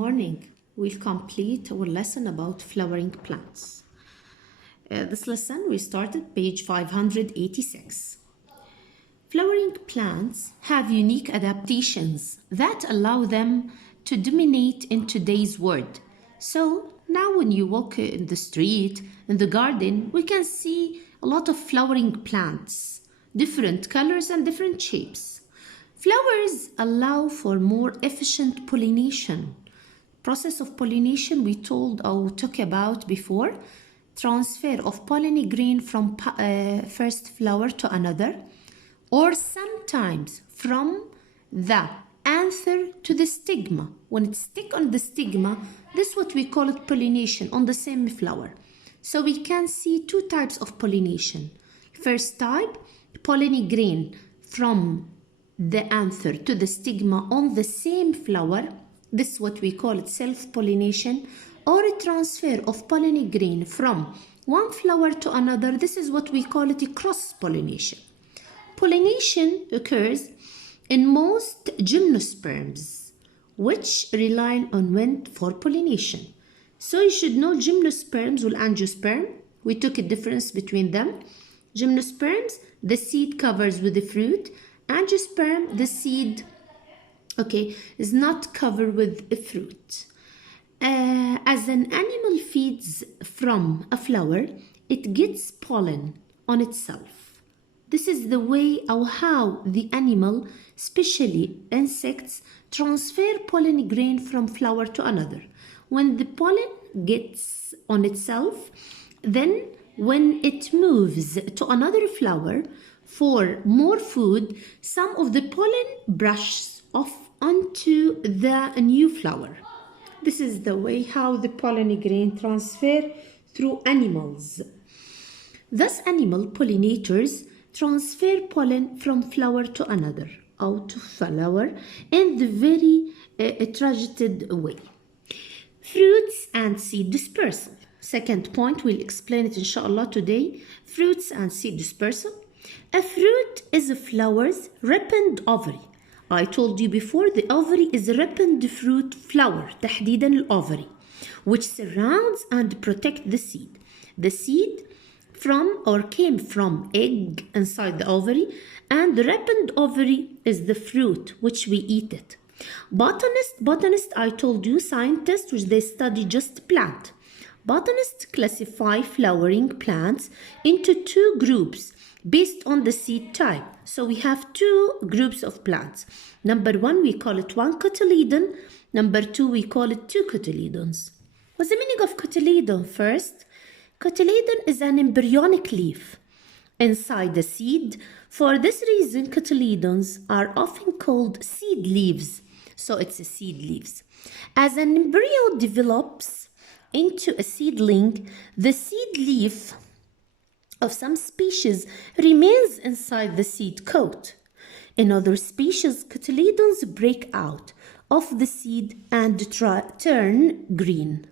morning. We'll complete our lesson about flowering plants. This lesson we started page 586. Flowering plants have unique adaptations that allow them to dominate in today's world. So now when you walk in the street, in the garden, we can see a lot of flowering plants, different colors and different shapes. Flowers allow for more efficient pollination. Process of pollination we told or talked about before. Transfer of pollen grain from first flower to another, or sometimes from the anther to the stigma. When it sticks on the stigma, this is what we call it pollination on the same flower. So we can see two types of pollination. First type, pollen grain from the anther to the stigma on the same flower. This is what we call it self-pollination, or a transfer of pollen grain from one flower to another. This is what we call it a cross-pollination. Pollination occurs in most gymnosperms, which rely on wind for pollination. So you should know gymnosperms or angiosperm. We took a difference between them. Gymnosperms, the seed covers with the fruit. Angiosperm, the seed, is not covered with a fruit. As an animal feeds from a flower, it gets pollen on itself. This is the way or how the animal, especially insects, transfer pollen grain from flower to another. When the pollen gets on itself, then when it moves to another flower for more food, some of the pollen brushes off onto the new flower. This is the way how the pollen grain transfer through animals. Thus, animal pollinators transfer pollen from flower to another, out to flower, in the very targeted way. Fruits and seed dispersal. Second point, we'll explain it inshallah today. Fruits and seed dispersal. A fruit is a flower's ripened ovary. I told you before, the ovary is a ripened fruit flower, تحديدا الأوفري, which surrounds and protects the seed. The seed came from egg inside the ovary, and the ripened ovary is the fruit which we eat it. Botanists, I told you, scientists, which they study just plant. Botanists classify flowering plants into two groups based on the seed type. So we have two groups of plants. Number one, we call it one cotyledon. Number two, we call it two cotyledons. What's the meaning of cotyledon first? Cotyledon is an embryonic leaf inside the seed. For this reason, cotyledons are often called seed leaves. So it's a seed leaves. As an embryo develops into a seedling, the seed leaf of some species remains inside the seed coat. In other species, cotyledons break out of the seed and turn green.